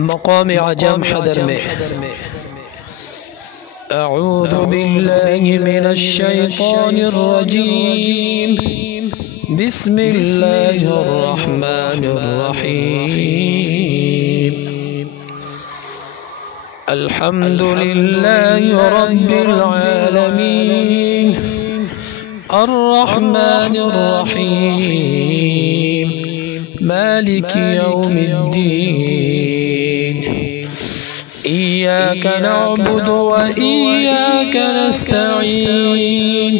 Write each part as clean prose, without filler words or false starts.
मक़ाम अजम हदर में अऊज़ु बिल्लाहि मिनश्शैतानिर्रजीम बिस्मिल्लाहिर्रहमानिर्रहीम अल्हम्दुलिल्लाहि रब्बिल आलमीन अर्रहमानिर्रहीम मालिकि यौमिद्दीन इय्याक नअबुदु व इय्याक नस्तईन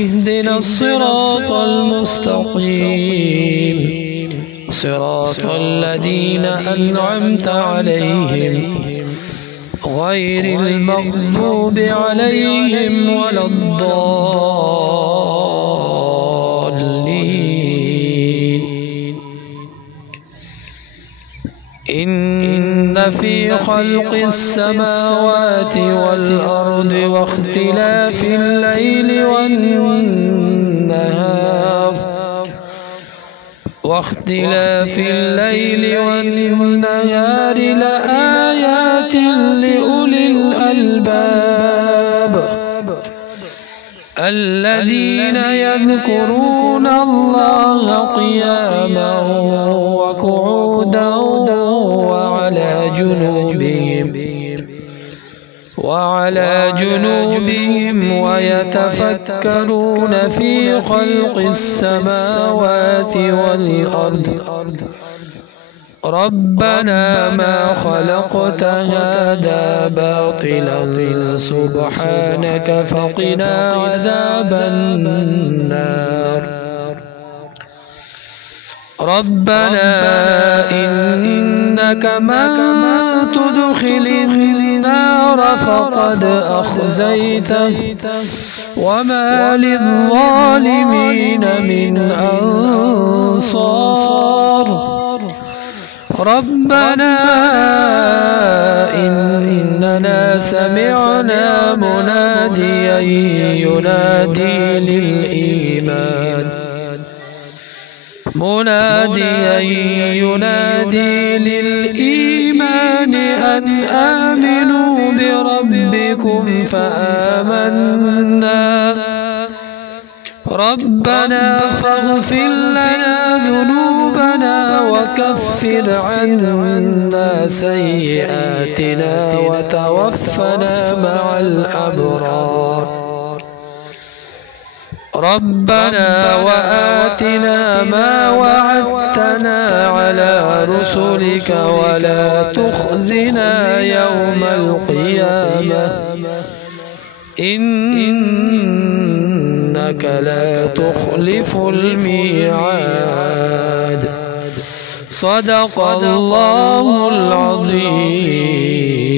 इहदिनस सिरातल मुस्तक़ीम सिरातल लज़ीना अन्अमता अलैहिम गैरिल मग़्दूबि अलैहिम वलद्दाल्लीन इन्न फ़ी ख़ल्क़िस समावाति वल अर्दि वख्तिलाफ़िल लैलि वन्नहार लआयातिन लिउलिल अलबाब الذين يذكرون الله قياما وقعودا وعلى جنوبهم ويتفكرون في خلق السماوات والأرض ربنا ما خلقت هذا باطلا سبحانك فقنا عذاب النار ربنا إنك من تدخل النار فقد أخزيته وما للظالمين من أنصار ربنا إننا سمعنا مناديا ينادي للإيمان أن آمنوا بربكم فآمنا ربنا فاغفر لنا ذنوبنا وكفر عنا سيئاتنا وتوفنا مع الأبرار ربنا وآتنا ما وعدتنا على رسلك ولا تخزنا يوم القيامة إنك لا تخلف الميعاد صدق الله العظيم.